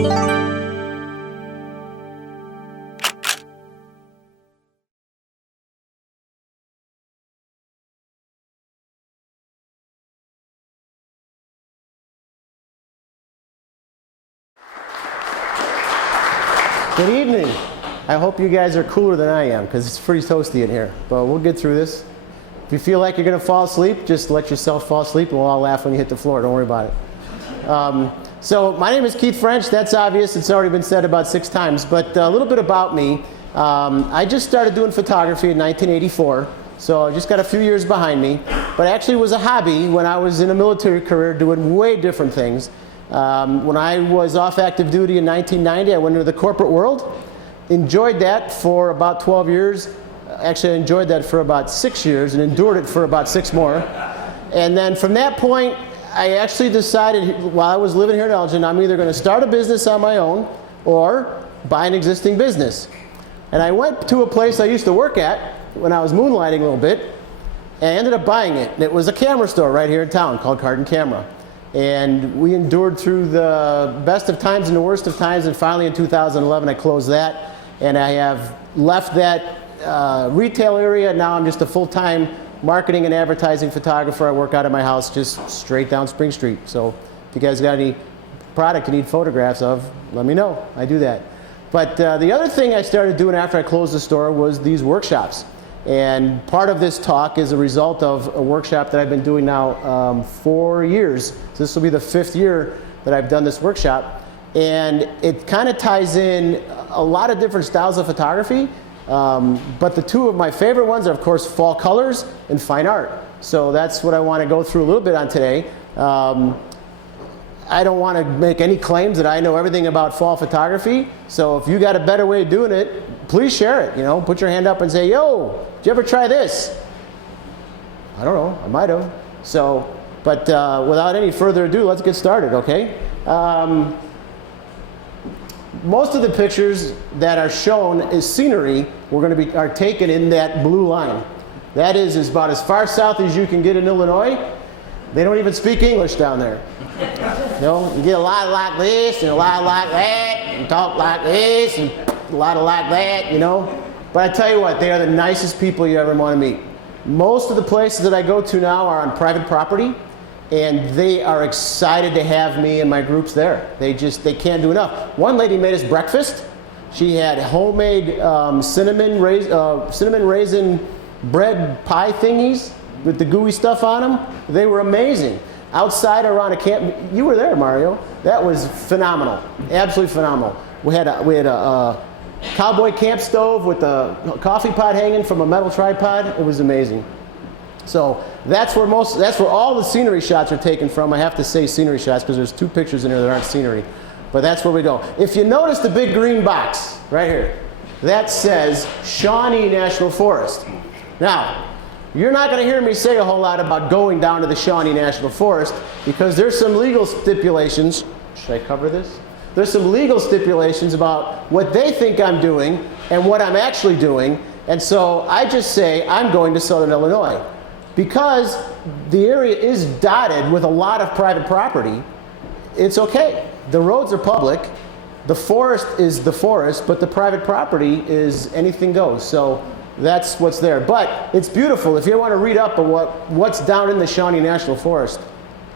Good evening. I hope you guys are cooler than I am because it's pretty toasty in here, but we'll get through this. If you feel like you're going to fall asleep, just let yourself fall asleep and we'll all laugh when you hit the floor. Don't worry about it. So my name is Keith French. That's obvious. It's already been said about 6 times, but a little bit about me. I just started doing photography in 1984, so I just got a few years behind me, but actually it was a hobby when I was in a military career doing way different things. When I was off active duty in 1990, I went into the corporate world. Enjoyed that for about 12 years. Actually, I enjoyed that for about 6 years and endured it for about 6 more. And then from that point, I actually decided while I was living here in Elgin, I'm either going to start a business on my own or buy an existing business. And I went to a place I used to work at when I was moonlighting a little bit, and I ended up buying it. And it was a camera store right here in town called Card & Camera. And we endured through the best of times and the worst of times, and finally in 2011 I closed that, and I have left that retail area. Now I'm just a full-time marketing and advertising photographer. I work out of my house just straight down Spring Street. So if you guys got any product you need photographs of, let me know. I do that. But the other thing I started doing after I closed the store was these workshops. And part of this talk is a result of a workshop that I've been doing now 4 years. So this will be the 5th year that I've done this workshop. And it kind of ties in a lot of different styles of photography. But the 2 of my favorite ones are, of course, fall colors and fine art. So that's what I want to go through a little bit on today. I don't want to make any claims that I know everything about fall photography. So if you got a better way of doing it, please share it. You know, put your hand up and say, "Yo, did you ever try this?" I don't know. I might have. So, but without any further ado, let's get started. Okay. Most of the pictures that are shown as scenery are taken in that blue line. That is about as far south as you can get in Illinois. They don't even speak English down there. You know, you get a lot like this and a lot like that, and talk like this and a lot of like that, you know. But I tell you what, they are the nicest people you ever want to meet. Most of the places that I go to now are on private property, and they are excited to have me and my groups there. They can't do enough. One lady made us breakfast. She had homemade cinnamon raisin bread pie thingies with the gooey stuff on them. They were amazing. Outside around a camp, you were there, Mario. That was phenomenal, absolutely phenomenal. We had a cowboy camp stove with a coffee pot hanging from a metal tripod. It was amazing. So that's where all the scenery shots are taken from. I have to say scenery shots because there's 2 pictures in here that aren't scenery. But that's where we go. If you notice the big green box right here, that says Shawnee National Forest. Now, you're not going to hear me say a whole lot about going down to the Shawnee National Forest because there's some legal stipulations. Should I cover this? There's some legal stipulations about what they think I'm doing and what I'm actually doing. And so I just say I'm going to Southern Illinois. Because the area is dotted with a lot of private property, it's okay. The roads are public. The forest is the forest, but the private property is anything goes. So that's what's there. But it's beautiful. If you want to read up on what's down in the Shawnee National Forest,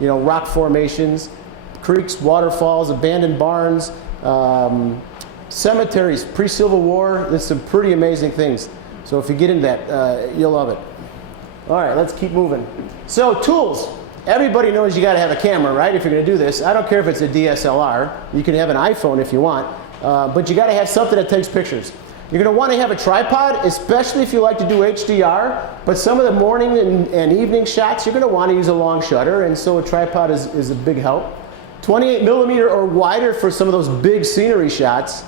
you know, rock formations, creeks, waterfalls, abandoned barns, cemeteries, pre-Civil War, there's some pretty amazing things. So if you get into that, you'll love it. All right, let's keep moving. So tools. Everybody knows you got to have a camera, right, if you're going to do this. I don't care if it's a DSLR. You can have an iPhone if you want. But you got to have something that takes pictures. You're going to want to have a tripod, especially if you like to do HDR. But some of the morning and evening shots, you're going to want to use a long shutter. And so a tripod is a big help. 28 millimeter or wider for some of those big scenery shots.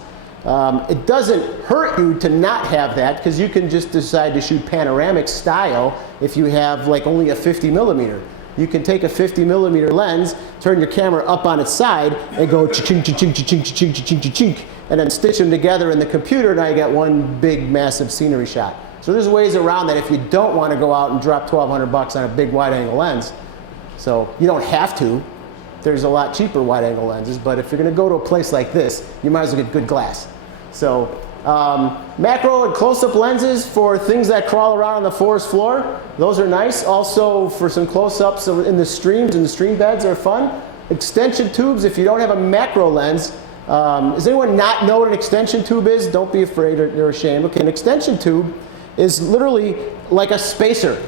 It doesn't hurt you to not have that because you can just decide to shoot panoramic style if you have like only a 50 millimeter. You can take a 50 millimeter lens, turn your camera up on its side, and go cha-ching, cha-ching, cha-ching, cha-ching, cha-ching, cha-ching, and then stitch them together in the computer. Now you got one big, massive scenery shot. So there's ways around that if you don't want to go out and drop $1,200 on a big wide-angle lens. So you don't have to. there's a lot cheaper wide-angle lenses, but if you're going to go to a place like this, you might as well get good glass. So macro and close-up lenses for things that crawl around on the forest floor, those are nice. Also for some close-ups in the streams and the stream beds are fun. Extension tubes, if you don't have a macro lens, does anyone not know what an extension tube is? Don't be afraid or ashamed. Okay, an extension tube is literally like a spacer.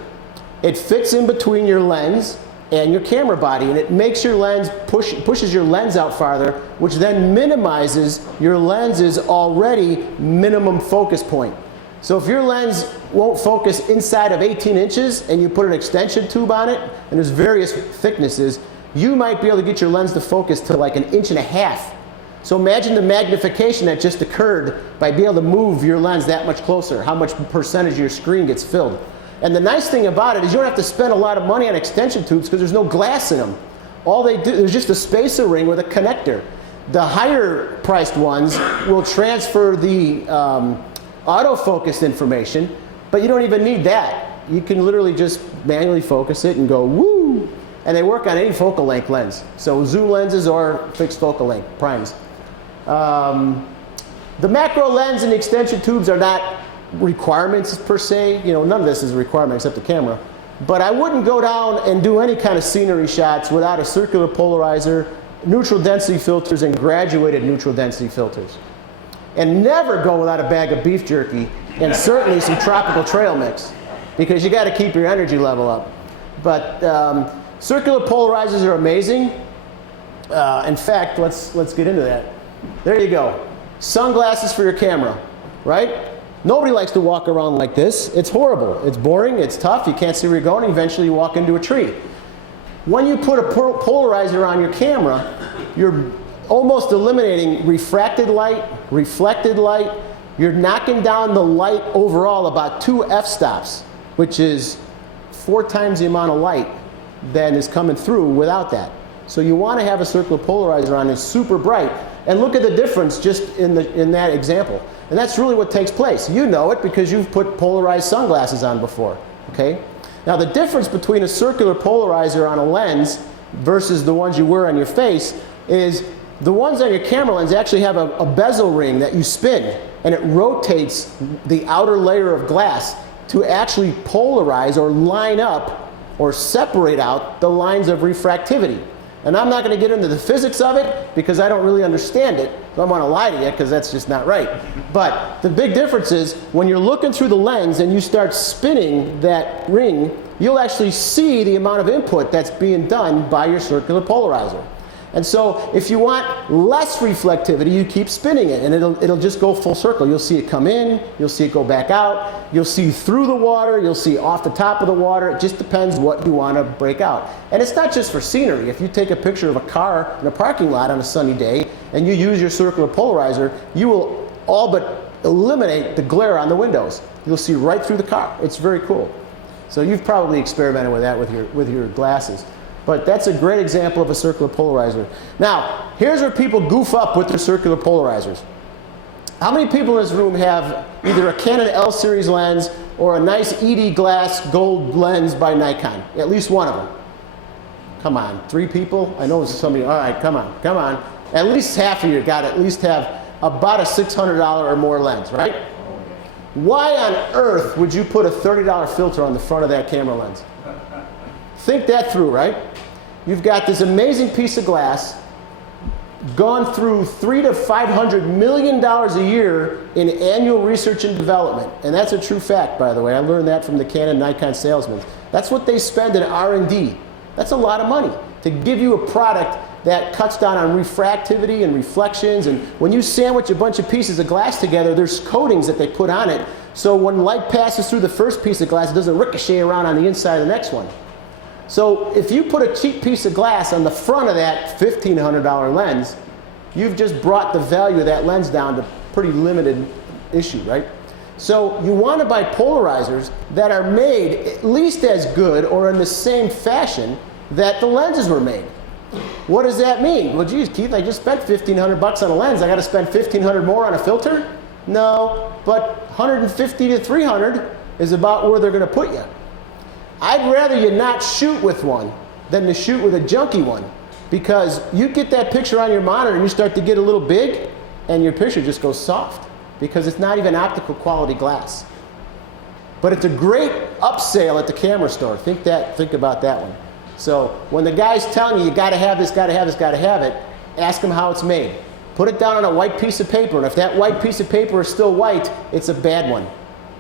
It fits in between your lens and your camera body, and it makes your lens pushes your lens out farther, which then minimizes your lens's already minimum focus point. So if your lens won't focus inside of 18 inches and you put an extension tube on it, and there's various thicknesses, you might be able to get your lens to focus to like 1.5 inches. So imagine the magnification that just occurred by being able to move your lens that much closer, how much percentage of your screen gets filled. And the nice thing about it is you don't have to spend a lot of money on extension tubes because there's no glass in them. All they do, there's just a spacer ring with a connector. The higher priced ones will transfer the autofocus information, but you don't even need that. You can literally just manually focus it and go woo! And they work on any focal length lens. So zoom lenses or fixed focal length primes. The macro lens and the extension tubes are not requirements per se. You know, none of this is a requirement except the camera. But I wouldn't go down and do any kind of scenery shots without a circular polarizer, neutral density filters, and graduated neutral density filters. And never go without a bag of beef jerky and certainly some tropical trail mix, because you got to keep your energy level up. But circular polarizers are amazing. In fact, let's get into that. There you go. Sunglasses for your camera, right? Nobody likes to walk around like this. It's horrible. It's boring. It's tough. You can't see where you're going. Eventually, you walk into a tree. When you put a polarizer on your camera, you're almost eliminating refracted light, reflected light. You're knocking down the light overall about 2 f-stops, which is 4 times the amount of light that is coming through without that. So you want to have a circular polarizer on that's super bright. And look at the difference just in that example. And that's really what takes place. You know it because you've put polarized sunglasses on before. Okay? Now the difference between a circular polarizer on a lens versus the ones you wear on your face is the ones on your camera lens actually have a bezel ring that you spin, and it rotates the outer layer of glass to actually polarize or line up or separate out the lines of refractivity. And I'm not going to get into the physics of it because I don't really understand it. So I'm going to lie to you because that's just not right. But the big difference is when you're looking through the lens and you start spinning that ring, you'll actually see the amount of input that's being done by your circular polarizer. And so if you want less reflectivity, you keep spinning it and it'll just go full circle. You'll see it come in, you'll see it go back out, you'll see through the water, you'll see off the top of the water. It just depends what you want to break out. And it's not just for scenery. If you take a picture of a car in a parking lot on a sunny day and you use your circular polarizer, you will all but eliminate the glare on the windows. You'll see right through the car. It's very cool. So you've probably experimented with that with your glasses. But that's a great example of a circular polarizer. Now, here's where people goof up with their circular polarizers. How many people in this room have either a Canon L series lens or a nice ED glass gold lens by Nikon? At least one of them. Come on, 3 people? I know some of you. All right, come on. At least half of you got to at least have about a $600 or more lens, right? Why on earth would you put a $30 filter on the front of that camera lens? Think that through, right? You've got this amazing piece of glass gone through $300 to $500 million a year in annual research and development. And that's a true fact, by the way. I learned that from the Canon Nikon salesmen. That's what they spend in R&D. That's a lot of money to give you a product that cuts down on refractivity and reflections. And when you sandwich a bunch of pieces of glass together, there's coatings that they put on it. So when light passes through the first piece of glass, it doesn't ricochet around on the inside of the next one. So if you put a cheap piece of glass on the front of that $1,500 lens, you've just brought the value of that lens down to pretty limited issue, right? So you want to buy polarizers that are made at least as good or in the same fashion that the lenses were made. What does that mean? Well, geez, Keith, I just spent $1,500 on a lens. I got to spend $1,500 more on a filter? No, but $150 to $300 is about where they're going to put you. I'd rather you not shoot with one than to shoot with a junky one. because you get that picture on your monitor and you start to get a little big and your picture just goes soft because it's not even optical quality glass. But it's a great upsell at the camera store. Think about that one. So when the guy's telling you got to have this, got to have this, got to have it, ask him how it's made. Put it down on a white piece of paper, and if that white piece of paper is still white, it's a bad one.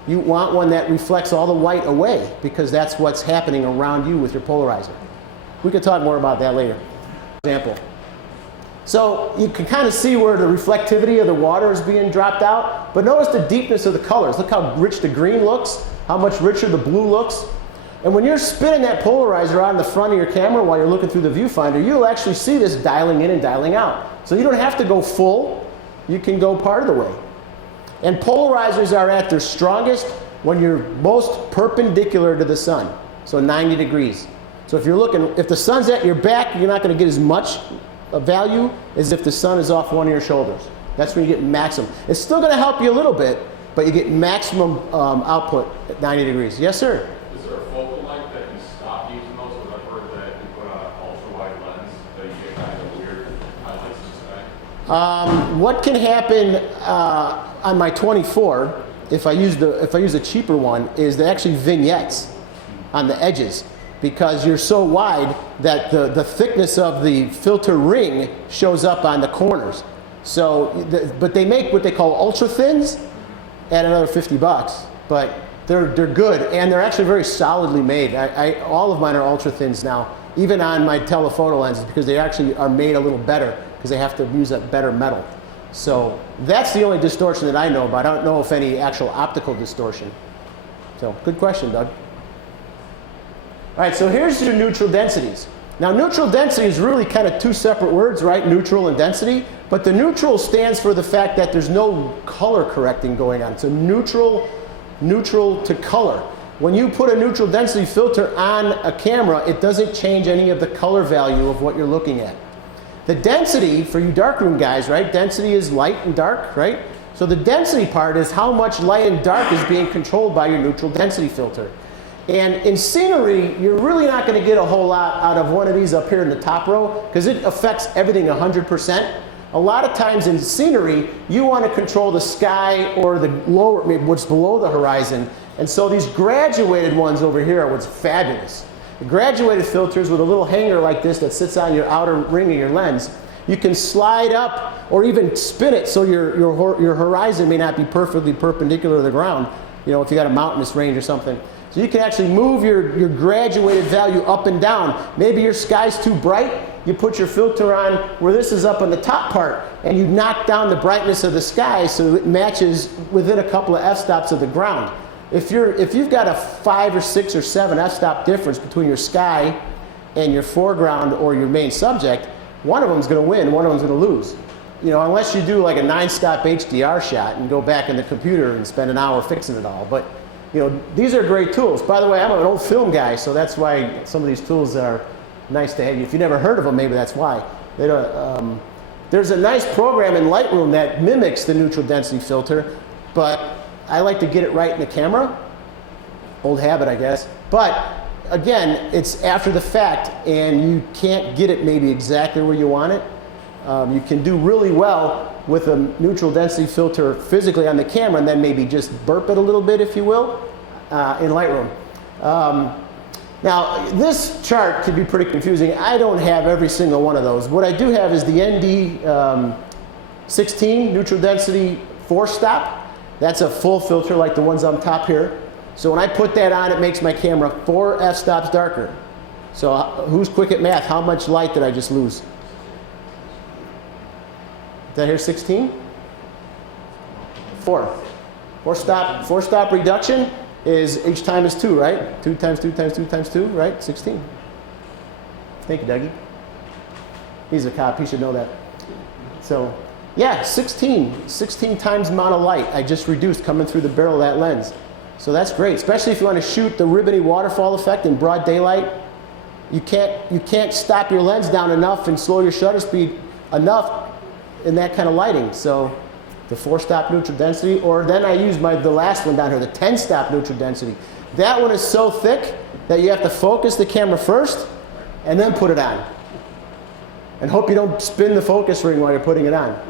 You want one that reflects all the white away because that's what's happening around you with your polarizer. We could talk more about that later. Example. So you can kind of see where the reflectivity of the water is being dropped out, but notice the deepness of the colors. Look how rich the green looks, how much richer the blue looks. And when you're spinning that polarizer out in the front of your camera while you're looking through the viewfinder, you'll actually see this dialing in and dialing out. So you don't have to go full, you can go part of the way. And polarizers are at their strongest when you're most perpendicular to the sun, so 90 degrees. So if you're looking, if the sun's at your back, you're not going to get as much value as if the sun is off one of your shoulders. That's when you get maximum. It's still going to help you a little bit, but you get maximum output at 90 degrees. Yes, sir? Is there a focal length that you stop using those? Because I've heard that you put on an ultra-wide lens that you get kind of weird highlights and stuff. What can happen on my 24, if I use a cheaper one, is they actually vignettes on the edges because you're so wide that the thickness of the filter ring shows up on the corners. So, but they make what they call ultra thins at another $50, but they're good and they're actually very solidly made. All of mine are ultra thins now, even on my telephoto lenses, because they actually are made a little better because they have to use a better metal. So that's the only distortion that I know about. I don't know if any actual optical distortion. So good question, Doug. All right, so here's your neutral densities. Now neutral density is really kind of two separate words, right? Neutral and density. But the neutral stands for the fact that there's no color correcting going on. It's a neutral to color. When you put a neutral density filter on a camera, it doesn't change any of the color value of what you're looking at. The density, for you darkroom guys, right? Density is light and dark, right? So the density part is how much light and dark is being controlled by your neutral density filter. And in scenery, you're really not going to get a whole lot out of one of these up here in the top row because it affects everything 100%. A lot of times in scenery, you want to control the sky or the lower, what's below the horizon. And so these graduated ones over here are what's fabulous. The graduated filters with a little hanger like this that sits on your outer ring of your lens, you can slide up or even spin it so your horizon may not be perfectly perpendicular to the ground, you know, if you got a mountainous range or something. So you can actually move your graduated value up and down. Maybe your sky's too bright, you put your filter on where this is up on the top part and you knock down the brightness of the sky so it matches within a couple of f-stops of the ground. If you've got a 5 or 6 or 7 f-stop difference between your sky and your foreground or your main subject, one of them's going to win, one of them's going to lose. You know, unless you do like a 9-stop HDR shot and go back in the computer and spend an hour fixing it all. But you know, these are great tools. By the way, I'm an old film guy, so that's why some of these tools are nice to have. If you never heard of them, maybe that's why. There's a nice program in Lightroom that mimics the neutral density filter, but I like to get it right in the camera. Old habit, I guess. But again, it's after the fact, and you can't get it maybe exactly where you want it. You can do really well with a neutral density filter physically on the camera and then maybe just burp it a little bit, if you will, in Lightroom. Now, this chart can be pretty confusing. I don't have every single one of those. What I do have is the ND16 neutral density 4-stop. That's a full filter like the ones on top here. So when I put that on, it makes my camera 4 f-stops darker. So who's quick at math? How much light did I just lose? Did I hear 16? 4. 4-stop reduction is each time is 2, right? 2 times 2 times 2 times 2, right? 16. Thank you, Dougie. He's a cop, he should know that. So, yeah, 16 times the amount of light I just reduced coming through the barrel of that lens. So that's great, especially if you want to shoot the ribbony waterfall effect in broad daylight. You can't stop your lens down enough and slow your shutter speed enough in that kind of lighting. So the 4-stop neutral density, or then I use the last one down here, the 10-stop neutral density. That one is so thick that you have to focus the camera first and then put it on. and hope you don't spin the focus ring while you're putting it on.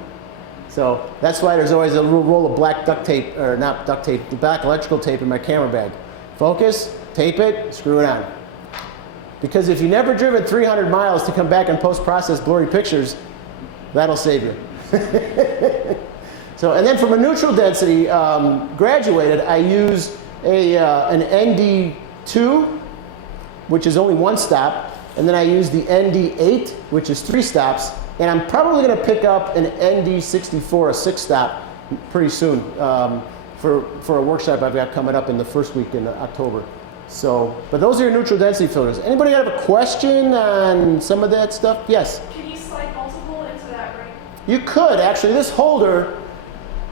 So that's why there's always a little roll of black duct tape, or not duct tape, the black electrical tape in my camera bag. Focus, tape it, screw it on. Because if you've never driven 300 miles to come back and post-process blurry pictures, that'll save you. So, and then from a neutral density graduated, I use an ND2, which is only 1 stop, and then I use the ND8, which is 3 stops, and I'm probably going to pick up an ND64, a 6 stop, pretty soon for a workshop I've got coming up in the first week in October. So, but those are your neutral density filters. Anybody have a question on some of that stuff? Yes? Can you slide multiple into that ring? You could, actually. This holder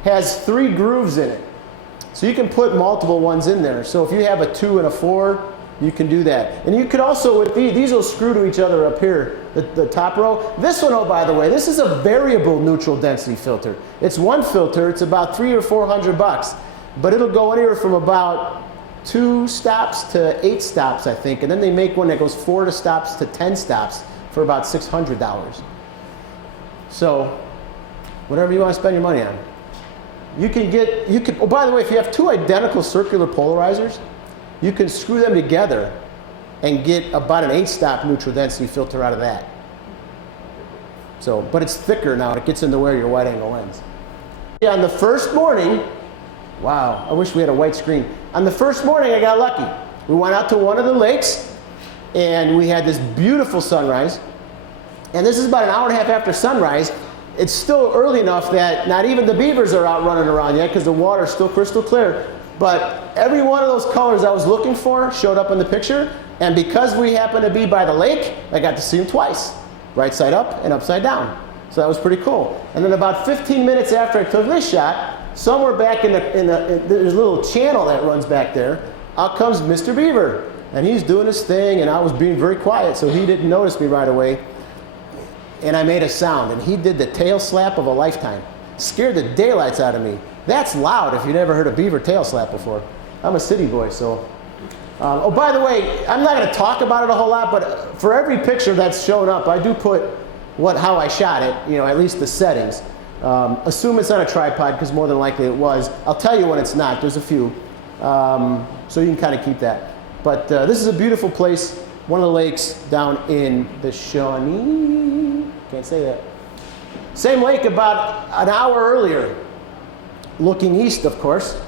has 3 grooves in it. So you can put multiple ones in there. So if you have a 2 and a 4, you can do that. And you could also, with these will screw to each other up here, the top row. This one, oh, by the way, this is a variable neutral density filter. It's one filter. It's about $300 or $400, but it'll go anywhere from about 2 stops to 8 stops, I think. And then they make one that goes 4 stops to 10 stops for about $600. So whatever you want to spend your money on. You can, oh, by the way, if you have 2 identical circular polarizers, you can screw them together and get about an 8-stop neutral density filter out of that. So, but it's thicker now. It gets in the way of your wide angle lens. Yeah, on the first morning, wow, I wish we had a white screen. On the first morning, I got lucky. We went out to one of the lakes, and we had this beautiful sunrise. And this is about an hour and a half after sunrise. It's still early enough that not even the beavers are out running around yet because the water's still crystal clear. But every one of those colors I was looking for showed up in the picture. And because we happened to be by the lake, I got to see them twice, right side up and upside down. So that was pretty cool. And then about 15 minutes after I took this shot, somewhere back there's a little channel that runs back there, out comes Mr. Beaver. And he's doing his thing, and I was being very quiet, so he didn't notice me right away. And I made a sound, and he did the tail slap of a lifetime. Scared the daylights out of me. That's loud if you've never heard a beaver tail slap before. I'm a city boy, so. Oh, by the way, I'm not going to talk about it a whole lot, but for every picture that's shown up, I do put how I shot it, at least the settings. Assume it's on a tripod, because more than likely it was. I'll tell you when it's not. There's a few. So you can kind of keep that. But this is a beautiful place, one of the lakes down in the Shawnee. Can't say that. Same lake about an hour earlier, looking east, of course.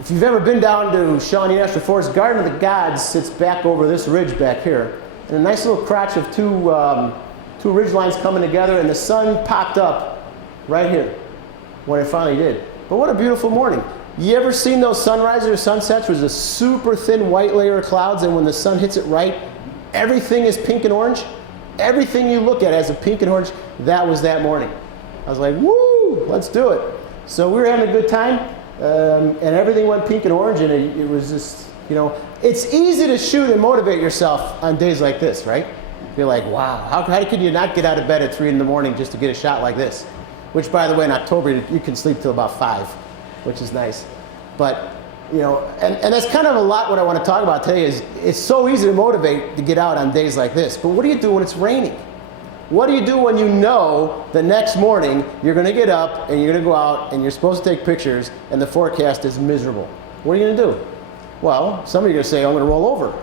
If you've ever been down to Shawnee National Forest, Garden of the Gods sits back over this ridge back here. And a nice little crotch of two ridge lines coming together, and the sun popped up right here when it finally did. But what a beautiful morning. You ever seen those sunrises or sunsets with a super thin white layer of clouds, and when the sun hits it right, everything is pink and orange? Everything you look at has a pink and orange. That was that morning. I was like, woo, let's do it. So we were having a good time, and everything went pink and orange, and it was just, it's easy to shoot and motivate yourself on days like this, right? You're like, wow, how could you not get out of bed at 3 in the morning just to get a shot like this? Which, by the way, in October, you can sleep till about 5, which is nice. But, and that's kind of a lot what I want to talk about today is it's so easy to motivate to get out on days like this. But what do you do when it's raining? What do you do when you know the next morning you're going to get up and you're going to go out and you're supposed to take pictures and the forecast is miserable? What are you going to do? Well, some of you are going to say, I'm going to roll over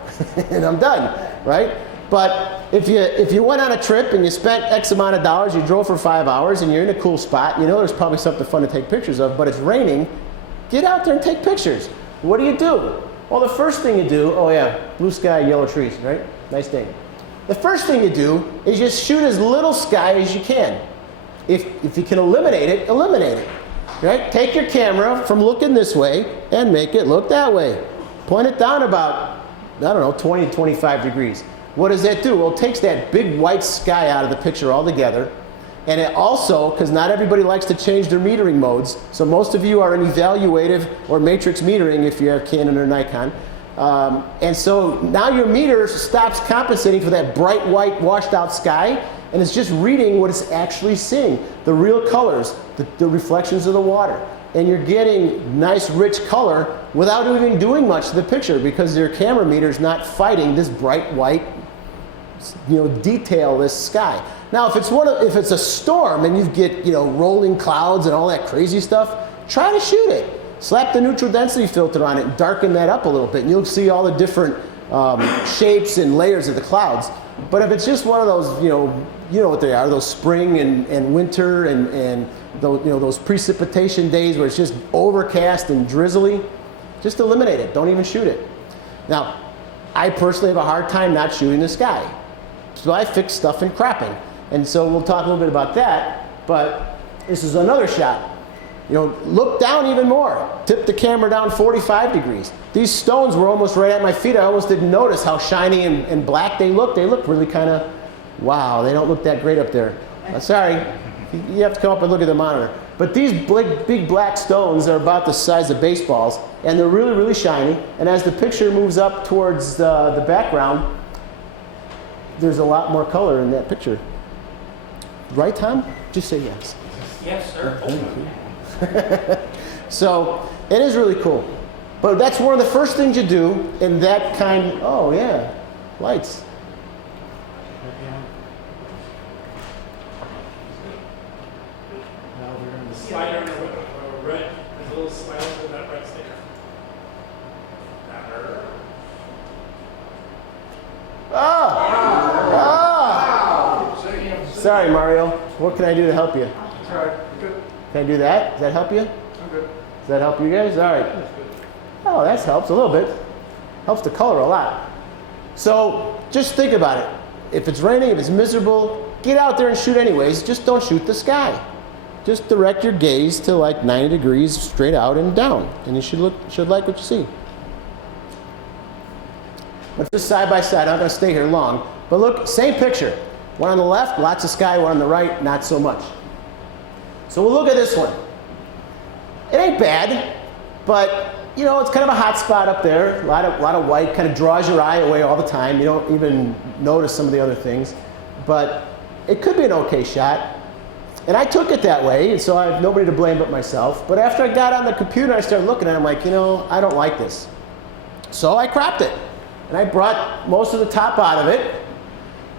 and I'm done, right? But if you went on a trip and you spent X amount of dollars, you drove for 5 hours and you're in a cool spot, there's probably something fun to take pictures of, but it's raining, get out there and take pictures. What do? Well, the first thing you do, oh yeah, blue sky, yellow trees, right? Nice day. The first thing you do is just shoot as little sky as you can. If you can eliminate it, right? Take your camera from looking this way and make it look that way. Point it down about, 20 to 25 degrees. What does that do? Well, it takes that big white sky out of the picture altogether. And it also, because not everybody likes to change their metering modes, so most of you are in evaluative or matrix metering if you have Canon or Nikon. And so now your meter stops compensating for that bright white washed out sky, and it's just reading what it's actually seeing, the real colors, the reflections of the water. And you're getting nice rich color without even doing much to the picture because your camera meter is not fighting this bright white detail this sky. Now, if it's a storm and you get rolling clouds and all that crazy stuff, try to shoot it. Slap the neutral density filter on it and darken that up a little bit, and you'll see all the different shapes and layers of the clouds. But if it's just one of those, you know what they are, those spring and winter and those precipitation days where it's just overcast and drizzly, just eliminate it. Don't even shoot it. Now, I personally have a hard time not shooting the sky. So I fix stuff in cropping. And so we'll talk a little bit about that, but this is another shot. Look down even more. Tip the camera down 45 degrees. These stones were almost right at my feet. I almost didn't notice how shiny and black they look. They look really kind of, wow, they don't look that great up there. Sorry, you have to come up and look at the monitor. But these big black stones are about the size of baseballs, and they're really, really shiny. And as the picture moves up towards the background, there's a lot more color in that picture. Right, Tom? Just say yes. Yes, sir. So it is really cool. But that's one of the first things you do in that kind. Oh, yeah, lights. Now we're in the slider in red. There's a little slider with that red sticker. Sorry, Mario. What can I do to help you? All right, good. Can I do that? Does that help you? I'm good. Does that help you guys? All right. Oh, that helps a little bit. Helps the color a lot. So just think about it. If it's raining, if it's miserable, get out there and shoot anyways. Just don't shoot the sky. Just direct your gaze to like 90 degrees straight out and down, and you should like what you see. But just side by side, I'm not going to stay here long. But look, same picture. One on the left, lots of sky. One on the right, not so much. So we'll look at this one. It ain't bad, but it's kind of a hot spot up there. A lot of white, kind of draws your eye away all the time. You don't even notice some of the other things. But it could be an okay shot. And I took it that way, and so I have nobody to blame but myself. But after I got on the computer, I started looking at it. I'm like, I don't like this. So I cropped it. And I brought most of the top out of it.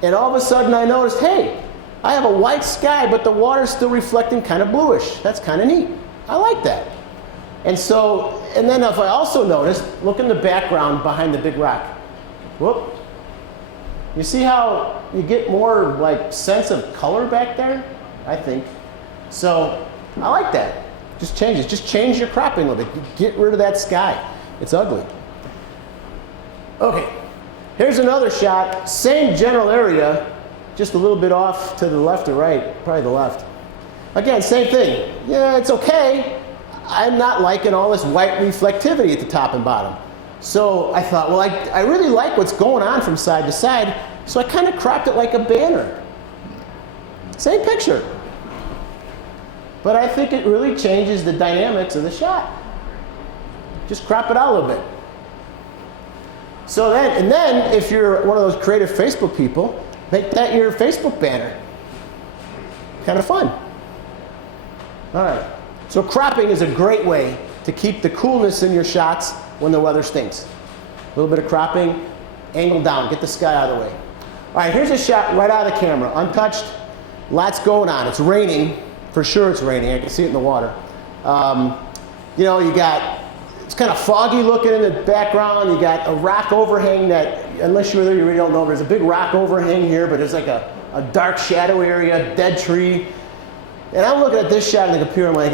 And all of a sudden I noticed, hey, I have a white sky, but the water's still reflecting kind of bluish. That's kind of neat. I like that. And then if I also noticed, look in the background behind the big rock. Whoop. You see how you get more like sense of color back there? I think. So I like that. Just change it. Just change your cropping a little bit. Get rid of that sky. It's ugly. Okay. Here's another shot. Same general area, just a little bit off to the left or right. Probably the left. Again, same thing. Yeah, it's okay. I'm not liking all this white reflectivity at the top and bottom. So I thought, well, I really like what's going on from side to side, so I kind of cropped it like a banner. Same picture. But I think it really changes the dynamics of the shot. Just crop it out a little bit. So then if you're one of those creative Facebook people, make that your Facebook banner. Kind of fun. All right. So cropping is a great way to keep the coolness in your shots when the weather stinks. A little bit of cropping, angle down, get the sky out of the way. All right, here's a shot right out of the camera, untouched. Lots going on. It's raining. For sure it's raining. I can see it in the water. It's kind of foggy looking in the background. You got a rock overhang that, unless you were there, you really don't know. There's a big rock overhang here, but there's like a dark shadow area, dead tree. And I'm looking at this shot on the computer. I'm like,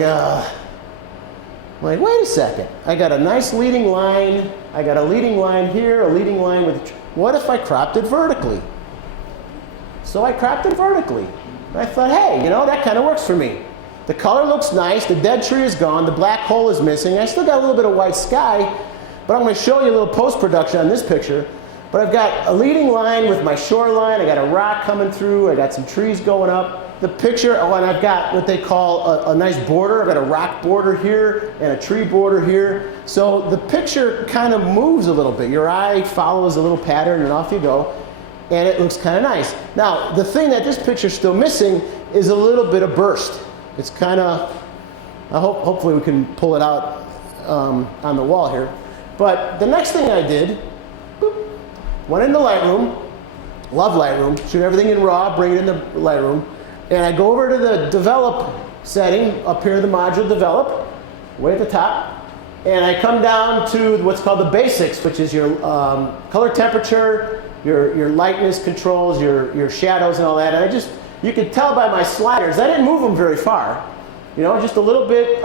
wait a second. I got a nice leading line. I got a leading line here, a leading line with. What if I cropped it vertically? So I cropped it vertically. And I thought, hey, that kind of works for me. The color looks nice, the dead tree is gone, the black hole is missing. I still got a little bit of white sky, but I'm going to show you a little post-production on this picture. But I've got a leading line with my shoreline, I got a rock coming through, I got some trees going up. The picture, and I've got what they call a nice border. I've got a rock border here and a tree border here. So the picture kind of moves a little bit. Your eye follows a little pattern and off you go. And it looks kind of nice. Now, the thing that this picture's still missing is a little bit of burst. It's kind of, hopefully we can pull it out on the wall here. But the next thing I did, went into Lightroom, Love Lightroom. Shoot everything in RAW, bring it in the Lightroom. And I go over to the develop setting, up here the module develop, way at the top. And I come down to what's called the basics, which is your color temperature, your lightness controls, your shadows and all that. And you can tell by my sliders, I didn't move them very far. You know, just a little bit.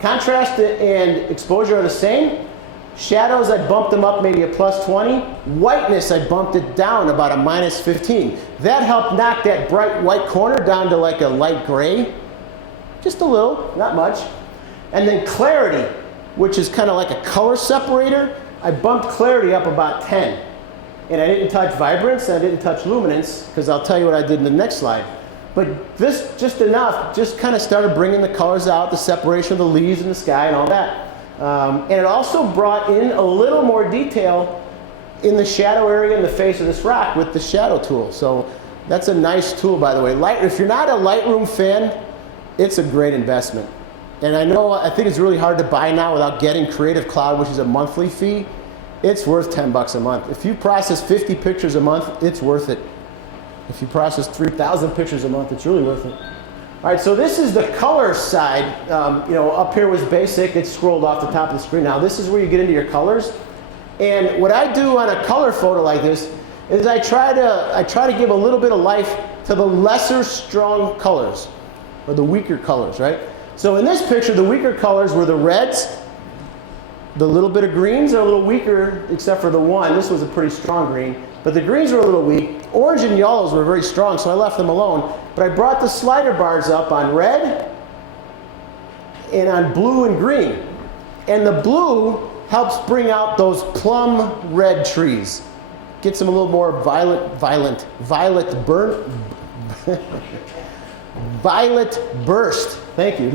Contrast and exposure are the same. Shadows, I bumped them up maybe a +20. Whiteness, I bumped it down about a -15. That helped knock that bright white corner down to like a light gray. Just a little, not much. And then clarity, which is kind of like a color separator, I bumped clarity up about 10. And I didn't touch vibrance, and I didn't touch luminance, because I'll tell you what I did in the next slide. But this, just enough, just kind of started bringing the colors out, the separation of the leaves in the sky and all that. And it also brought in a little more detail in the shadow area in the face of this rock with the shadow tool. So that's a nice tool, by the way. If you're not a Lightroom fan, it's a great investment. And I think it's really hard to buy now without getting Creative Cloud, which is a monthly fee. It's worth 10 bucks a month. If you process 50 pictures a month, it's worth it. If you process 3,000 pictures a month, it's really worth it. All right, so this is the color side. Up here was basic. It scrolled off the top of the screen. Now this is where you get into your colors. And what I do on a color photo like this is I try to give a little bit of life to the lesser strong colors, or the weaker colors, right? So in this picture, the weaker colors were the reds. The little bit of greens are a little weaker, except for the one. This was a pretty strong green. But the greens were a little weak. Orange and yellows were very strong, so I left them alone. But I brought the slider bars up on red and on blue and green. And the blue helps bring out those plum red trees. Gets them a little more violet burst. Thank you.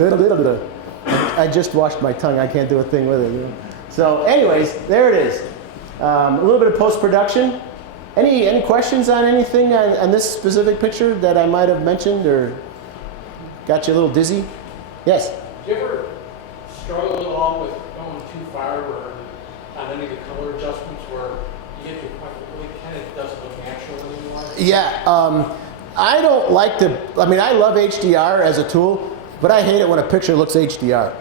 I just washed my tongue. I can't do a thing with it. So anyways, there it is. A little bit of post-production. Any questions on anything on this specific picture that I might have mentioned or got you a little dizzy? Yes? Do you ever struggle along with going too far or on any of the color adjustments where you get to a point where it kind of doesn't look natural anymore? Yeah. I don't like I love HDR as a tool, but I hate it when a picture looks HDR.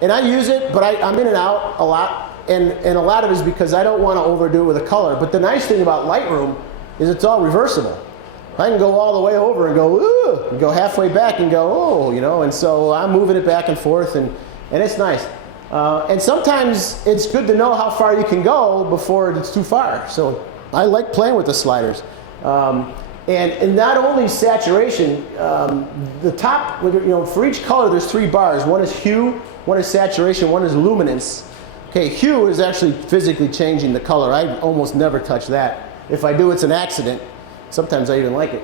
And I use it, but I'm in and out a lot. And a lot of it is because I don't want to overdo it with a color. But the nice thing about Lightroom is it's all reversible. I can go all the way over and go, ooh, and go halfway back and go, oh, and so I'm moving it back and forth, and it's nice. And sometimes it's good to know how far you can go before it's too far. So I like playing with the sliders. And not only saturation, the top, for each color there's 3 bars. One is hue, one is saturation, one is luminance. Okay, hue is actually physically changing the color. I almost never touch that. If I do, it's an accident. Sometimes I even like it.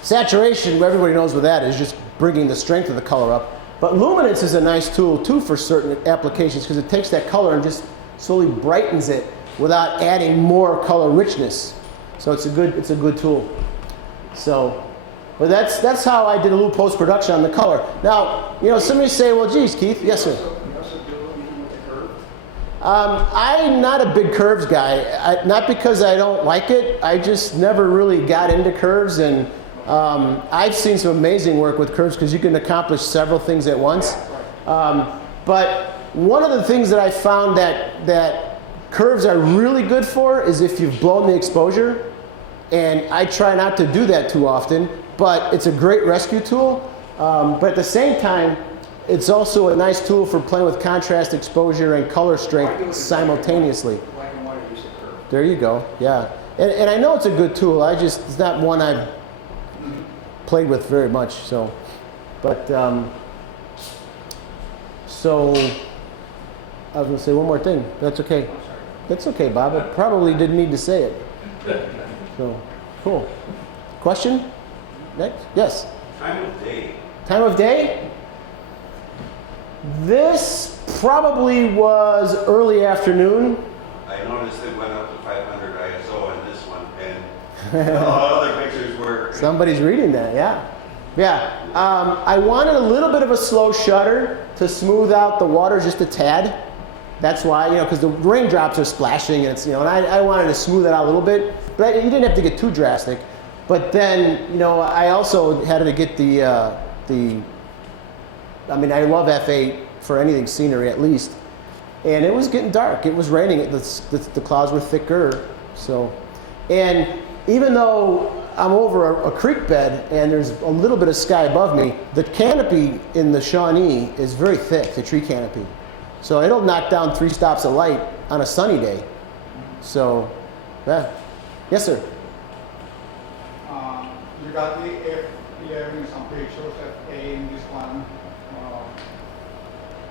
Saturation, everybody knows what that is, just bringing the strength of the color up. But luminance is a nice tool too for certain applications because it takes that color and just slowly brightens it without adding more color richness. So it's a good tool. So, but that's how I did a little post-production on the color. Now, somebody say, well, geez, Keith, yes, sir. I'm not a big curves guy. Not because I don't like it. I just never really got into curves, and I've seen some amazing work with curves because you can accomplish several things at once. But one of the things that I found that curves are really good for is if you've blown the exposure. And I try not to do that too often, but it's a great rescue tool. But at the same time, it's also a nice tool for playing with contrast, exposure, and color strength simultaneously. Black and white use of curve. There you go, yeah. And I know it's a good tool, it's not one I've played with very much, so. But, so, I was gonna say one more thing, that's okay. That's okay, Bob, I probably didn't need to say it. So, cool. Question? Next? Yes? Time of day. Time of day? This probably was early afternoon. I noticed it went up to 500 ISO in this one, and all other pictures were. Somebody's reading that, yeah. Yeah. I wanted a little bit of a slow shutter to smooth out the water just a tad. That's why, because the raindrops are splashing, and it's, and I wanted to smooth it out a little bit, but you didn't have to get too drastic. But then, I also had to get I love F8 for anything scenery at least. And it was getting dark. It was raining. The clouds were thicker. So, and even though I'm over a creek bed and there's a little bit of sky above me, the canopy in the Shawnee is very thick, the tree canopy. So it'll knock down 3 stops of light on a sunny day. So, yeah. Yes, sir. You got the F11, some pictures, F8 in this one.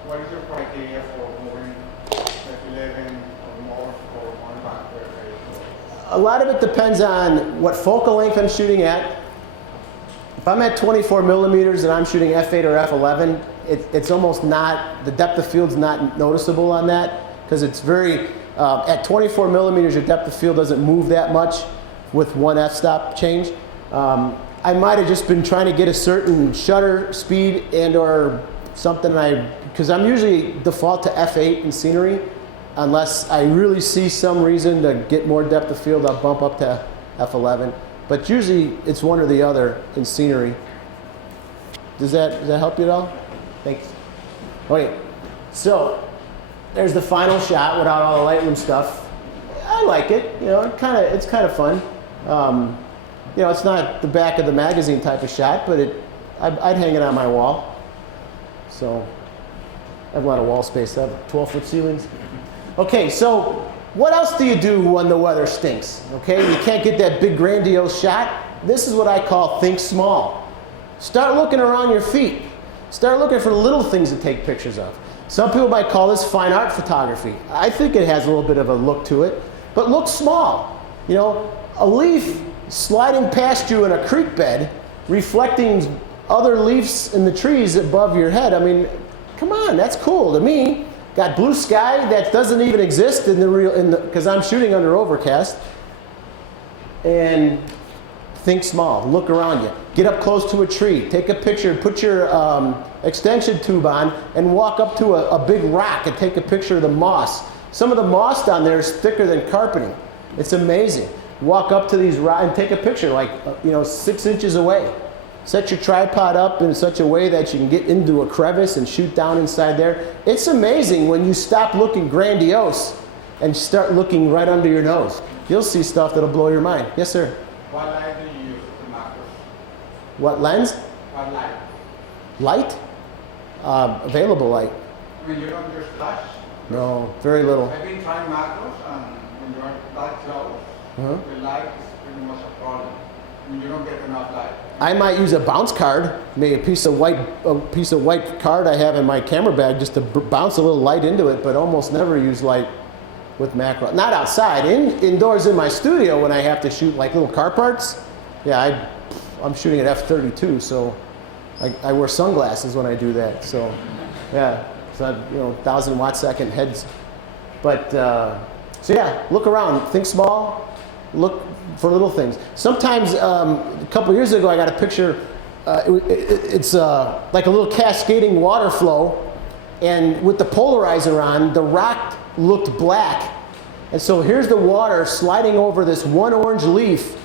What is your criteria for moving F11 or more or one back to F8? A lot of it depends on what focal length I'm shooting at. If I'm at 24 millimeters and I'm shooting F8 or F11, it's almost not, the depth of field's not noticeable on that, because it's very, at 24 millimeters, your depth of field doesn't move that much with one f-stop change. I might have just been trying to get a certain shutter speed and or something, because I'm usually default to F8 in scenery, unless I really see some reason to get more depth of field, I'll bump up to F11. But usually it's one or the other in scenery. Does that help you at all? Thanks. Okay, so there's the final shot without all the Lightroom stuff. I like it. It's kind of fun. It's not the back of the magazine type of shot, but I'd hang it on my wall. So I have a lot of wall space. I have 12-foot ceilings. Okay, so what else do you do when the weather stinks? Okay, you can't get that big grandiose shot. This is what I call think small. Start looking around your feet. Start looking for little things to take pictures of. Some people might call this fine art photography. I think it has a little bit of a look to it, but look small. A leaf sliding past you in a creek bed, reflecting other leaves in the trees above your head. I mean, come on, that's cool to me. Got blue sky that doesn't even exist because I'm shooting under overcast. And think small, look around you. Get up close to a tree, take a picture, put your extension tube on and walk up to a big rock and take a picture of the moss. Some of the moss down there is thicker than carpeting. It's amazing. Walk up to these rocks and take a picture 6 inches away. Set your tripod up in such a way that you can get into a crevice and shoot down inside there. It's amazing when you stop looking grandiose and start looking right under your nose. You'll see stuff that'll blow your mind. Yes, sir? What light do you use for macros? What lens? What light? Light? Available light. I mean, you don't use flash? No, very little. I've been trying macros, and when you're that close, the light is pretty much a problem. I mean, you don't get enough light. I might use a bounce card, maybe a piece of white card I have in my camera bag just to bounce a little light into it, but almost never use light with macro. Not outside, indoors in my studio when I have to shoot like little car parts. Yeah, I'm shooting at f/32, so I wear sunglasses when I do that. So yeah, so 1,000 watt-second heads. But so yeah, look around, think small, look for little things. Sometimes, a couple years ago, I got a picture. It's like a little cascading water flow, and with the polarizer on, the rock looked black. And so here's the water sliding over this one orange leaf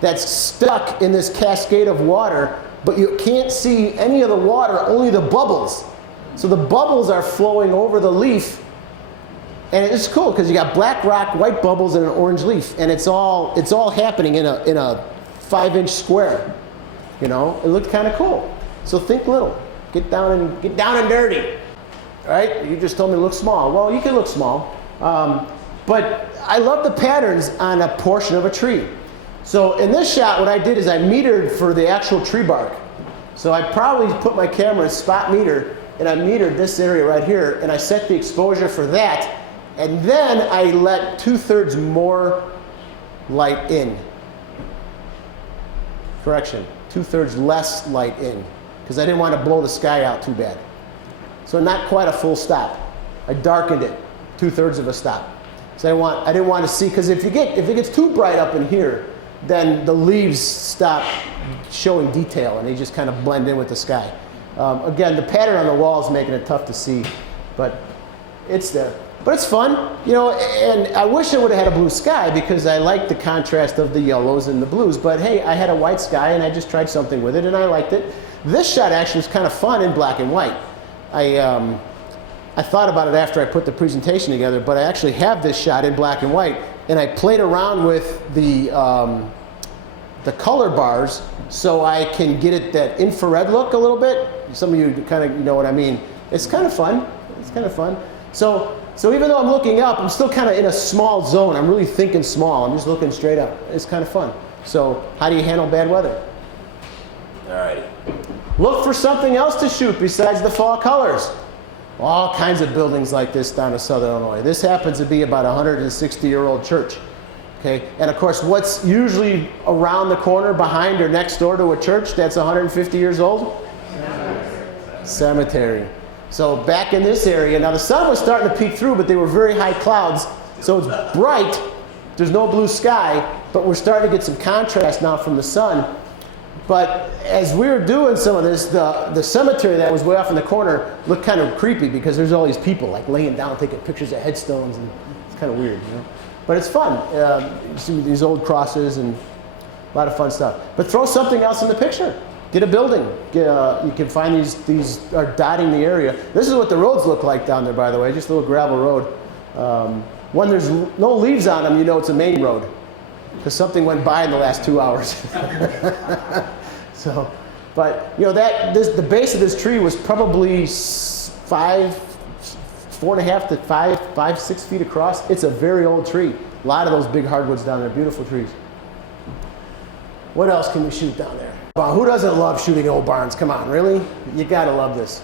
that's stuck in this cascade of water, but you can't see any of the water, only the bubbles. So the bubbles are flowing over the leaf. And it's cool because you got black rock, white bubbles, and an orange leaf, and it's all happening in a 5-inch square. It looked kind of cool. So think little, get down and dirty. All right? You just told me to look small. Well, you can look small, but I love the patterns on a portion of a tree. So in this shot, what I did is I metered for the actual tree bark. So I probably put my camera in spot meter, and I metered this area right here, and I set the exposure for that. And then I let 2/3 more light in. Correction, 2/3 less light in, because I didn't want to blow the sky out too bad. So not quite a full stop. I darkened it, 2/3 of a stop. So I didn't want to see, because if it gets too bright up in here, then the leaves stop showing detail and they just kind of blend in with the sky. Again, the pattern on the wall is making it tough to see, but it's there. But it's fun, you know, and I wish I would have had a blue sky because I like the contrast of the yellows and the blues. But hey, I had a white sky and I just tried something with it and I liked it. This shot actually was kind of fun in black and white. I thought about it after I put the presentation together, but I actually have this shot in black and white, and I played around with the color bars so I can get it that infrared look a little bit. Some of you kind of know what I mean. It's kind of fun. It's kind of fun. So even though I'm looking up, I'm still kind of in a small zone. I'm really thinking small. I'm just looking straight up. It's kind of fun. So how do you handle bad weather? All right. Look for something else to shoot besides the fall colors. All kinds of buildings like this down in Southern Illinois. This happens to be about a 160-year-old church. Okay, and of course, what's usually around the corner, behind or next door to a church that's 150 years old? Cemetery. So back in this area, now the sun was starting to peek through, but they were very high clouds, so it's bright. There's no blue sky, but we're starting to get some contrast now from the sun. But as we were doing some of this, the cemetery that was way off in the corner looked kind of creepy because there's all these people like laying down, taking pictures of headstones, and it's kind of weird, you know. But it's fun. You see these old crosses and a lot of fun stuff. But throw something else in the picture. Get a building. You can find these are dotting the area. This is what the roads look like down there, by the way, just a little gravel road. When there's no leaves on them, you know it's a main road because something went by in the last 2 hours. So, but you know the base of this tree was probably 4.5 to 6 feet across. It's a very old tree. A lot of those big hardwoods down there, beautiful trees. What else can we shoot down there? Who doesn't love shooting old barns? Come on, really? You gotta love this.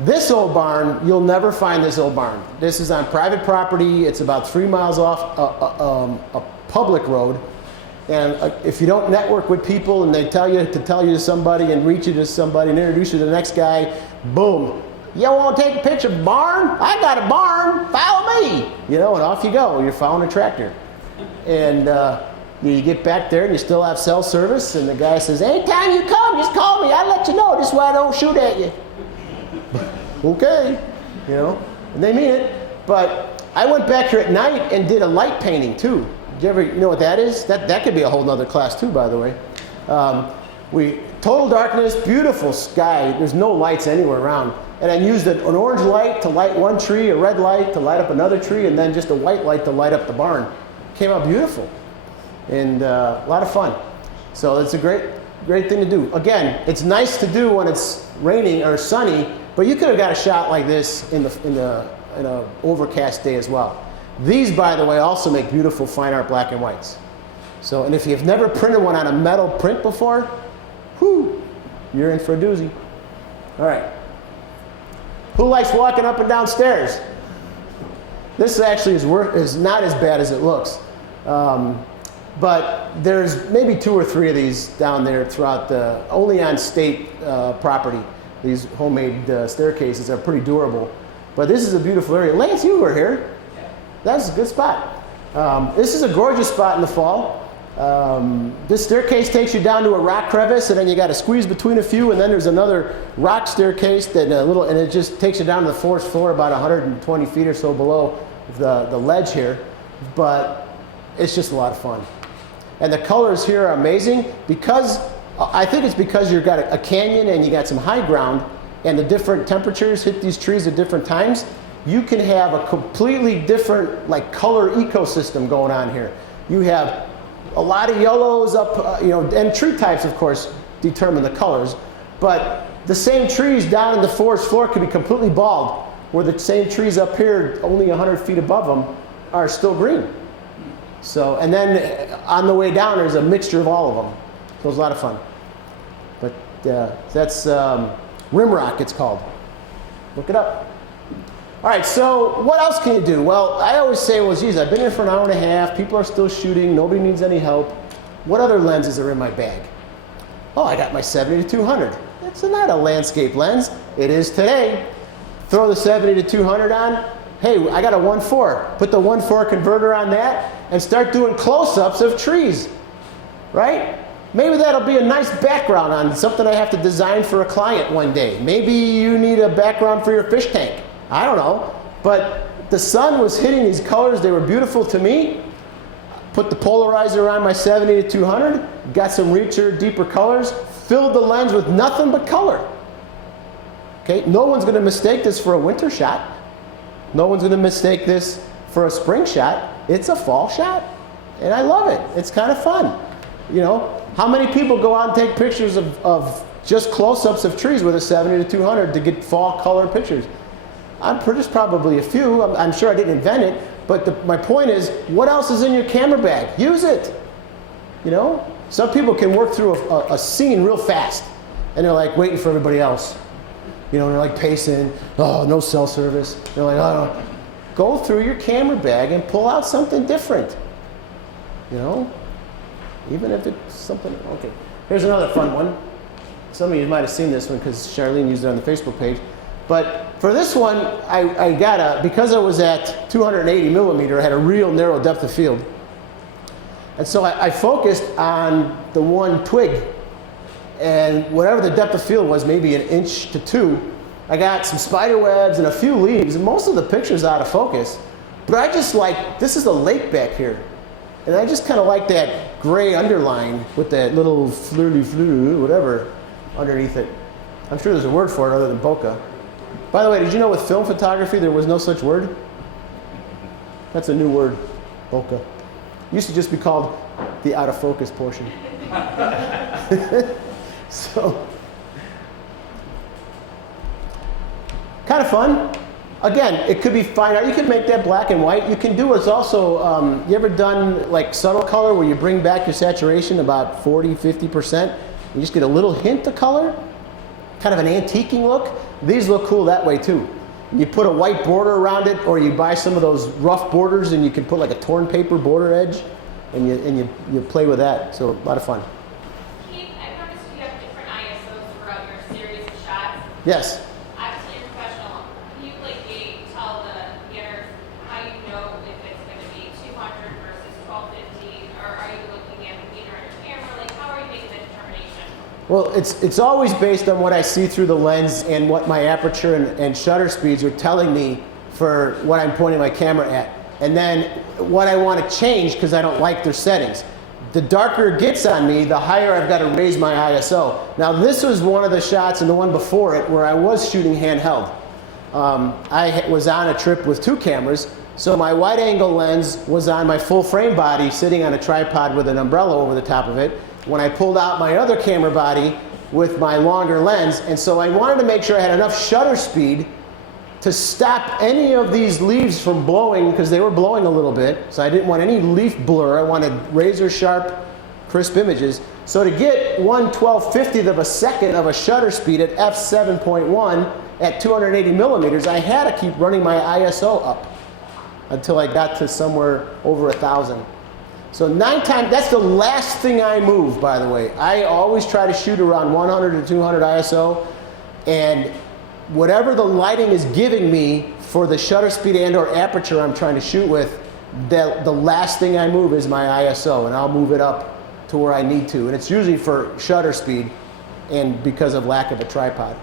This old barn, you'll never find this old barn. This is on private property. It's about 3 miles off a public road. And if you don't network with people and they tell you to somebody and reach you to somebody and introduce you to the next guy, boom. You want to take a picture of a barn? I got a barn. Follow me. You know, and off you go. You're following a tractor. And you get back there and you still have cell service. And the guy says, anytime you come, just call me. I'll let you know. This way I don't shoot at you. Okay. You know, and they mean it. But I went back here at night and did a light painting too. You know what that is? That could be a whole nother class too, by the way. Total darkness, beautiful sky. There's no lights anywhere around. And I used an orange light to light one tree, a red light to light up another tree, and then just a white light to light up the barn. Came out beautiful. And a lot of fun. So it's a great thing to do. Again, it's nice to do when it's raining or sunny, but you could have got a shot like this in an overcast day as well. These, by the way, also make beautiful fine art black and whites. So, and if you've never printed one on a metal print before, whew, you're in for a doozy. All right. Who likes walking up and down stairs? This actually is not as bad as it looks. But there's maybe 2 or 3 of these down there throughout only on state property. These homemade staircases are pretty durable. But this is a beautiful area. Lance, you were here. That's a good spot. This is a gorgeous spot in the fall. This staircase takes you down to a rock crevice, and then you got to squeeze between a few, and then there's another rock staircase and it just takes you down to the forest floor about 120 feet or so below the ledge here. But it's just a lot of fun. And the colors here are amazing because I think it's because you've got a canyon and you got some high ground, and the different temperatures hit these trees at different times. You can have a completely different color ecosystem going on here. You have a lot of yellows up, and tree types, of course, determine the colors. But the same trees down in the forest floor could be completely bald, where the same trees up here, only 100 feet above them, are still green. So, and then on the way down, there's a mixture of all of them. So it's a lot of fun. But that's Rimrock, it's called. Look it up. All right, so what else can you do? Well, I always say, well, geez, I've been here for an hour and a half. People are still shooting. Nobody needs any help. What other lenses are in my bag? Oh, I got my 70-200. It's not a landscape lens. It is today. Throw the 70-200 on. Hey, I got a 1.4. Put the 1.4 converter on that and start doing close-ups of trees, right? Maybe that'll be a nice background on something I have to design for a client one day. Maybe you need a background for your fish tank. I don't know, but the sun was hitting these colors. They were beautiful to me. Put the polarizer on my 70 to 200, got some richer, deeper colors, filled the lens with nothing but color. Okay, no one's going to mistake this for a winter shot. No one's going to mistake this for a spring shot. It's a fall shot, and I love it. It's kind of fun. You know, how many people go out and take pictures of just close-ups of trees with a 70 to 200 to get fall color pictures? There's probably a few. I'm sure I didn't invent it, but my point is, what else is in your camera bag? Use it. You know, some people can work through a scene real fast, and they're like waiting for everybody else. You know, they're like pacing. Oh, no cell service. They're like, oh. Go through your camera bag and pull out something different. You know, even if it's something. Okay, here's another fun one. Some of you might have seen this one because Charlene used it on the Facebook page. But for this one, I got because I was at 280 millimeter, I had a real narrow depth of field. And so I focused on the one twig. And whatever the depth of field was, maybe 1 to 2 inches, I got some spider webs and a few leaves. And most of the picture's out of focus. But I just like, this is a lake back here. And I just kind of like that gray underline with that little flirty, whatever, underneath it. I'm sure there's a word for it other than bokeh. By the way, did you know with film photography there was no such word? That's a new word, bokeh. It used to just be called the out of focus portion. So, kind of fun. Again, it could be fine art. You can make that black and white. You can do what's also, you ever done like subtle color where you bring back your saturation about 40, 50%? You just get a little hint of color, kind of an antiquing look. These look cool that way too. You put a white border around it, or you buy some of those rough borders and you can put like a torn paper border edge, and you play with that. So a lot of fun. Keith, I've noticed you have different ISOs throughout your series of shots. Yes. Obviously, you're professional. Can you tell the beginners how you know if it's going to be 200 versus 1250, or are you looking at the meter on your camera? Like, how are you making that determination? Well, it's always based on what I see through the lens and what my aperture and shutter speeds are telling me for what I'm pointing my camera at. And then what I want to change because I don't like their settings. The darker it gets on me, the higher I've got to raise my ISO. Now this was one of the shots and the one before it where I was shooting handheld. I was on a trip with 2 cameras, so my wide angle lens was on my full frame body sitting on a tripod with an umbrella over the top of it. When I pulled out my other camera body with my longer lens, and so I wanted to make sure I had enough shutter speed to stop any of these leaves from blowing, because they were blowing a little bit, so I didn't want any leaf blur. I wanted razor sharp, crisp images. So to get 1/1250th of a second of a shutter speed at f7.1 at 280 millimeters, I had to keep running my ISO up until I got to somewhere over 1,000. So 9 times, that's the last thing I move, by the way. I always try to shoot around 100 to 200 ISO, and whatever the lighting is giving me for the shutter speed and or aperture I'm trying to shoot with, the last thing I move is my ISO, and I'll move it up to where I need to. And it's usually for shutter speed and because of lack of a tripod.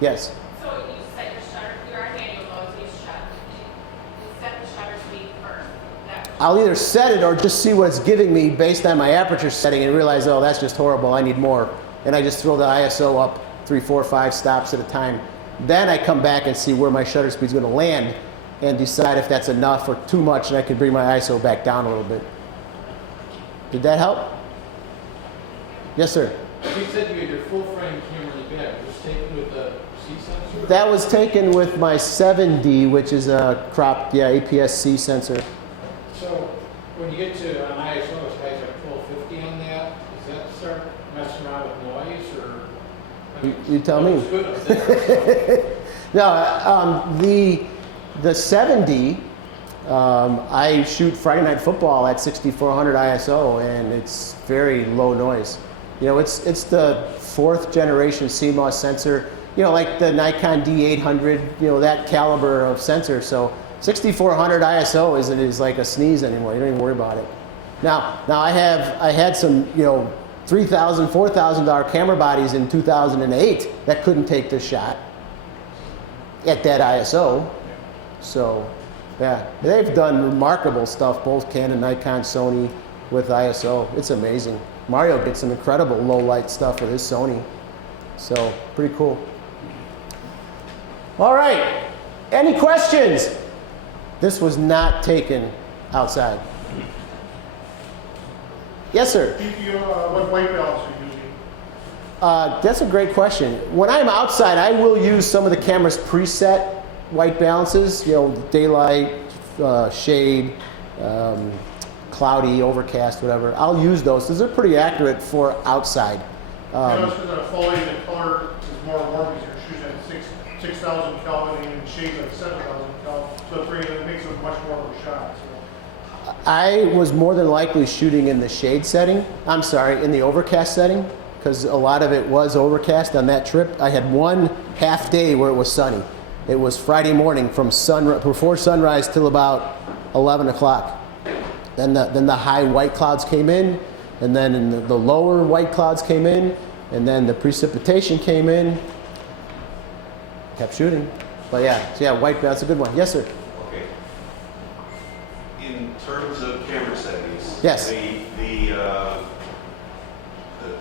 Yes? So you set your shutter, you're on manual mode, so you set the shutter speed first. I'll either set it or just see what it's giving me based on my aperture setting and realize, oh, that's just horrible, I need more. And I just throw the ISO up 3, 4, 5 stops at a time. Then I come back and see where my shutter speed is going to land and decide if that's enough or too much, and I can bring my ISO back down a little bit. Did that help? Yes, sir. You said you had your full frame camera in the bag. Was it taken with the C sensor? That was taken with my 7D, which is a cropped, APS-C sensor. So when you get to an ISO, it's guys like 1250 on that. Does that start messing around with noise, or? You tell me. Good on that. No, the 7D, I shoot Friday Night Football at 6400 ISO, and it's very low noise. You know, it's the 4th generation CMOS sensor, you know, like the Nikon D800, you know, that caliber of sensor. So 6400 ISO is like a sneeze anymore. You don't even worry about it. Now I had some, you know, $3,000, $4,000 camera bodies in 2008 that couldn't take this shot at that ISO. So Yeah, they've done remarkable stuff, both Canon, Nikon, Sony, with ISO. It's amazing. Mario gets some incredible low light stuff with his Sony. So, pretty cool. All right, any questions? This was not taken outside. Yes, sir. What white balance are you using? That's a great question. When I'm outside, I will use some of the camera's preset white balances, you know, daylight, shade, cloudy, overcast, whatever. I'll use those because they're pretty accurate for outside. Because the quality of the color is more warm because you're shooting at 6,000 Kelvin and shades at 7,000 Kelvin, so it makes it much more of a shot. So. I was more than likely shooting in the shade setting. I'm sorry, in the overcast setting, because a lot of it was overcast on that trip. I had one half day where it was sunny. It was Friday morning from before sunrise till about 11 o'clock. Then the high white clouds came in, and then the lower white clouds came in, and then the precipitation came in. Kept shooting. But yeah, so yeah, white, that's a good one. Yes, sir. Okay. In terms of camera settings, Yes.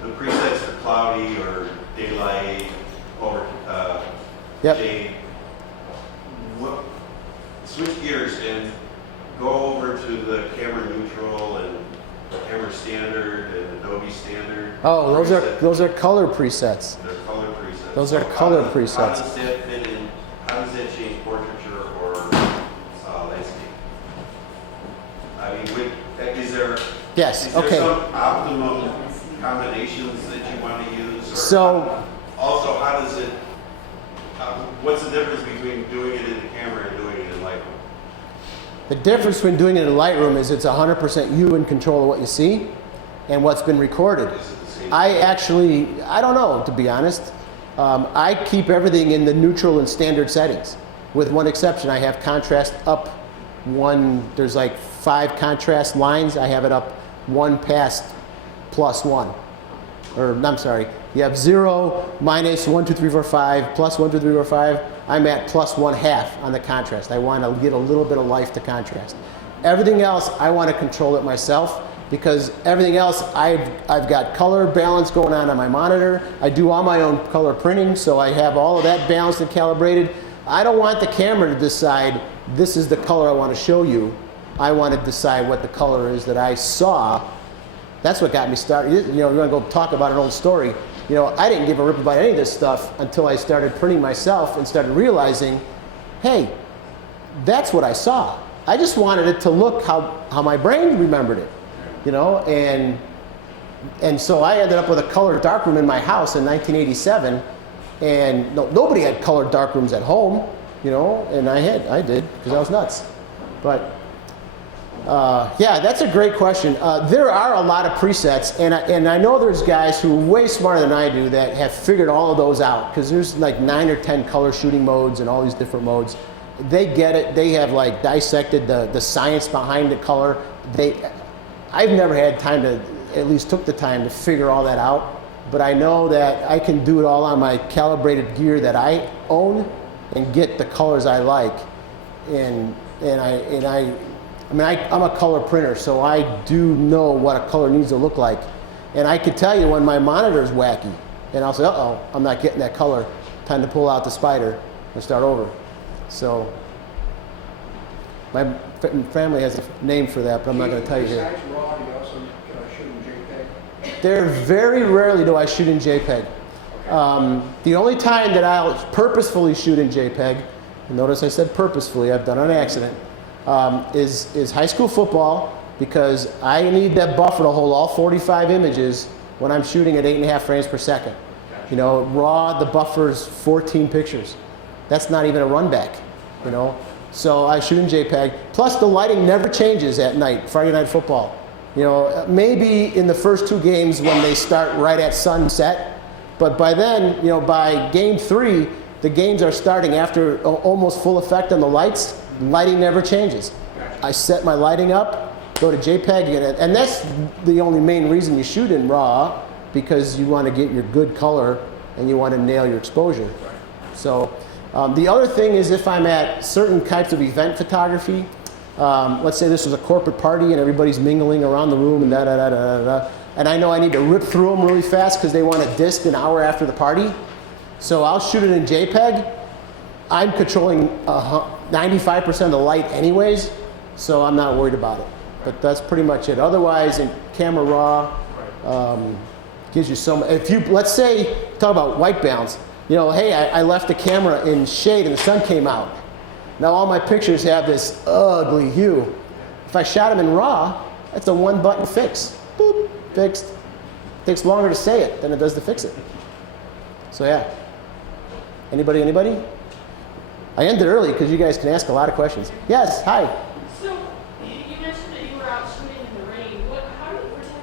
The presets for cloudy or daylight or Yep. shade. Switch gears and go over to the camera neutral and camera standard and Adobe standard. Oh, those preset. are color presets. They're color presets. Those are So color How presets. does that fit in? How does that change portraiture or landscape? I mean, is there Yes, is there okay. some optimum combinations that you want to use? Or So- also, how does it? What's the difference between doing it in the camera and doing it in Lightroom? The difference between doing it in Lightroom is it's 100% you in control of what you see and what's been recorded. Is it the same? I don't know, to be honest. I keep everything in the neutral and standard settings, with one exception. I have contrast up one, there's like 5 contrast lines. I have it up one past +1. Or, I'm sorry, you have 0, -1, 2, 3, 4, 5, +1, 2, 3, 4, 5. I'm at +1/2 on the contrast. I want to get a little bit of life to contrast. Everything else, I want to control it myself, because everything else, I've got color balance going on my monitor. I do all my own color printing, so I have all of that balanced and calibrated. I don't want the camera to decide, this is the color I want to show you. I want to decide what the color is that I saw. That's what got me started. You know, we're going to go talk about an old story. You know, I didn't give a rip about any of this stuff until I started printing myself and started realizing, hey, that's what I saw. I just wanted it to look how my brain remembered it, you know, and so I ended up with a color darkroom in my house in 1987, and nobody had color darkrooms at home, you know, and I did, because I was nuts. But yeah, that's a great question. There are a lot of presets, and I know there's guys who are way smarter than I do that have figured all of those out, because there's like 9 or 10 color shooting modes and all these different modes. They get it. They have like dissected the science behind the color. I've never had time to, at least took the time to figure all that out, but I know that I can do it all on my calibrated gear that I own and get the colors I like. I'm a color printer, so I do know what a color needs to look like. And I can tell you when my monitor's wacky, and I'll say, uh-oh, I'm not getting that color. Time to pull out the spider and start over. So my family has a name for that, but I'm not going to tell you here. Besides RAW, you also can shoot in JPEG? There very rarely do I shoot in JPEG. The only time that I'll purposefully shoot in JPEG, and notice I said purposefully, I've done it on accident, is high school football, because I need that buffer to hold all 45 images when I'm shooting at 8.5 frames per second. You know, RAW, the buffer's 14 pictures. That's not even a run back, you know. So I shoot in JPEG. Plus the lighting never changes at night, Friday night football. You know, maybe in the first 2 games when they start right at sunset, but by then, you know, by game 3, the games are starting after almost full effect on the lights. Lighting never changes. I set my lighting up, go to JPEG, and that's the only main reason you shoot in RAW, because you want to get your good color and you want to nail your exposure. So The other thing is if I'm at certain types of event photography, let's say this was a corporate party and everybody's mingling around the room and da-da-da-da-da-da, and I know I need to rip through them really fast because they want a disc an hour after the party. So I'll shoot it in JPEG. I'm controlling 95% of the light anyways, so I'm not worried about it. But that's pretty much it. Otherwise, in camera raw, gives you so much. If you, let's say, talk about white balance. You know, hey, I left the camera in shade and the sun came out. Now all my pictures have this ugly hue. If I shot them in raw, that's a one button fix. Boop, fixed. Takes longer to say it than it does to fix it. So yeah. Anybody? I ended early because you guys can ask a lot of questions. Yes, hi. So, you mentioned that you were out shooting in the rain. How do you protect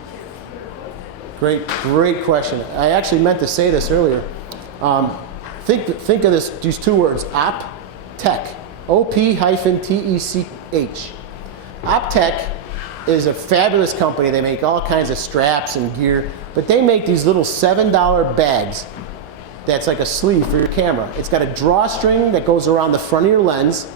your equipment? Great question. I actually meant to say this earlier. Think of these two words, OpTech. OP-TECH. OpTech is a fabulous company. They make all kinds of straps and gear, but they make these little $7 bags that's like a sleeve for your camera. It's got a drawstring that goes around the front of your lens,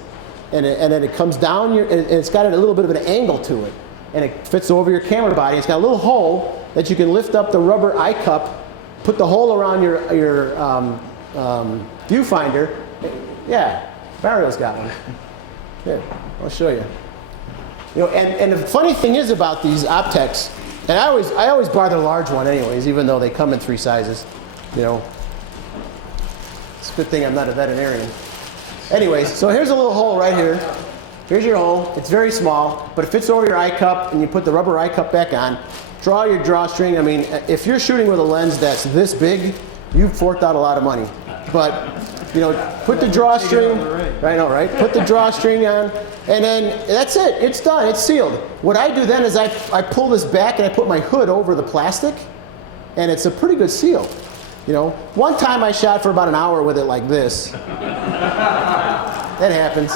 and then it comes down and it's got a little bit of an angle to it, and it fits over your camera body. It's got a little hole that you can lift up the rubber eye cup, put the hole around your viewfinder. Yeah, Mario's got one. Here, I'll show you. You know, and the funny thing is about these OpTechs, and I always buy the large one anyways, even though they come in 3 sizes. You know, it's a good thing I'm not a veterinarian. Anyways, so here's a little hole right here. Here's your hole. It's very small, but it fits over your eye cup, and you put the rubber eye cup back on. Draw your drawstring. I mean, if you're shooting with a lens that's this big, you've forked out a lot of money. But, you know, put the drawstring, I know, right? Put the drawstring on, and then that's it. It's done. It's sealed. What I do then is I pull this back and I put my hood over the plastic, and it's a pretty good seal. You know, one time I shot for about an hour with it like this. That happens.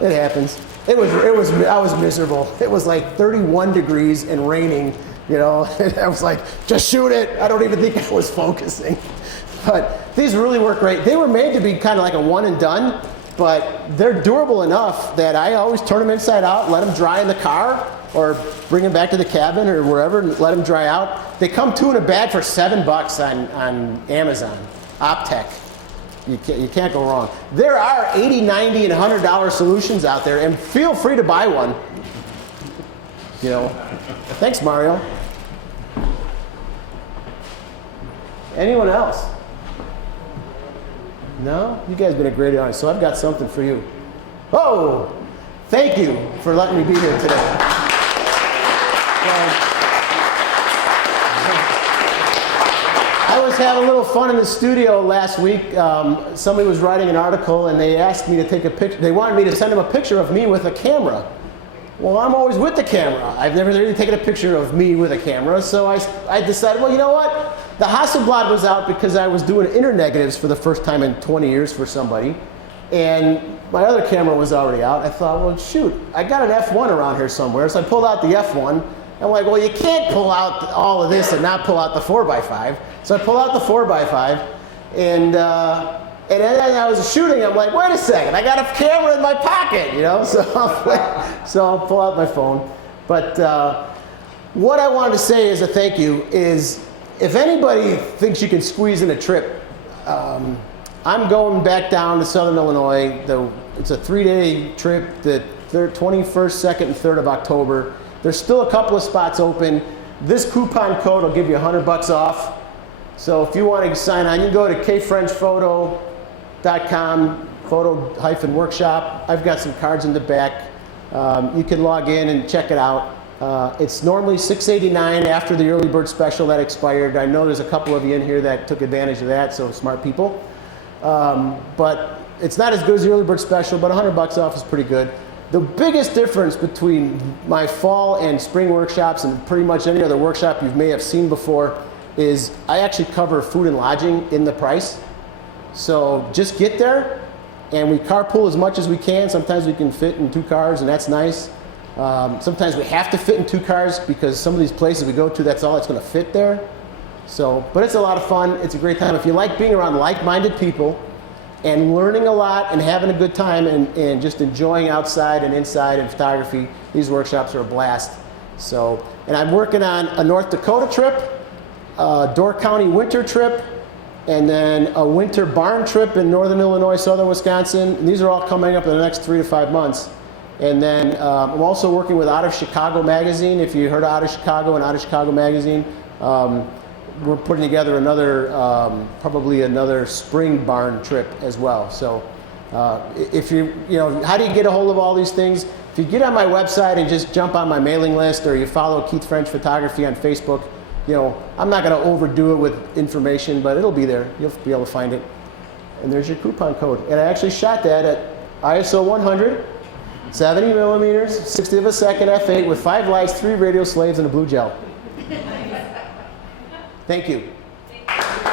It happens. I was miserable. It was like 31 degrees and raining, you know. I was like, just shoot it. I don't even think I was focusing. But these really work great. They were made to be kind of like a one and done, but they're durable enough that I always turn them inside out, let them dry in the car, or bring them back to the cabin or wherever and let them dry out. They come 2 in a bag for $7 on Amazon. OpTech. You can't go wrong. There are $80, $90, and $100 solutions out there, and feel free to buy one. You know. Thanks, Mario. Anyone else? No? You guys have been a great audience, so I've got something for you. Oh! Thank you for letting me be here today. I was having a little fun in the studio last week. Somebody was writing an article and they asked me to take a picture. They wanted me to send them a picture of me with a camera. Well, I'm always with the camera. I've never really taken a picture of me with a camera, so I decided, well, you know what? The Hasselblad was out because I was doing inner negatives for the first time in 20 years for somebody, and my other camera was already out. I thought, well, shoot, I got an F1 around here somewhere, so I pulled out the F1. I'm like, well, you can't pull out all of this and not pull out the 4x5. So I pull out the 4x5, and then I was shooting. I'm like, wait a second, I got a camera in my pocket, you know. So I'll pull out my phone. But what I wanted to say as a thank you is, if anybody thinks you can squeeze in a trip, I'm going back down to Southern Illinois. It's a 3-day trip, the 21st, 2nd, and 3rd of October. There's still a couple of spots open. This coupon code will give you $100 off. So if you want to sign on, you can go to kfrenchphoto.com, photo-workshop. I've got some cards in the back. You can log in and check it out. It's normally $6.89 after the early bird special that expired. I know there's a couple of you in here that took advantage of that, so smart people. But it's not as good as the early bird special, but $100 off is pretty good. The biggest difference between my fall and spring workshops and pretty much any other workshop you may have seen before is I actually cover food and lodging in the price. So just get there, and we carpool as much as we can. Sometimes we can fit in 2 cars, and that's nice. Sometimes we have to fit in 2 cars because some of these places we go to, that's all that's going to fit there. So, but it's a lot of fun. It's a great time. If you like being around like-minded people, and learning a lot and having a good time and just enjoying outside and inside and photography. These workshops are a blast. So, and I'm working on a North Dakota trip, a Door County winter trip, and then a winter barn trip in northern Illinois, southern Wisconsin. And these are all coming up in the next 3 to 5 months. And then I'm also working with Out of Chicago magazine. If you heard of Out of Chicago and Out of Chicago magazine, we're putting together another, probably another spring barn trip as well. So if you know, how do you get a hold of all these things? If you get on my website and just jump on my mailing list, or you follow Keith French Photography on Facebook, you know, I'm not going to overdo it with information, but it'll be there. You'll be able to find it. And there's your coupon code. And I actually shot that at ISO 100, 70 millimeters, 60th of a second f8 with 5 lights, 3 radio slaves, and a blue gel. Thank you. Thank you.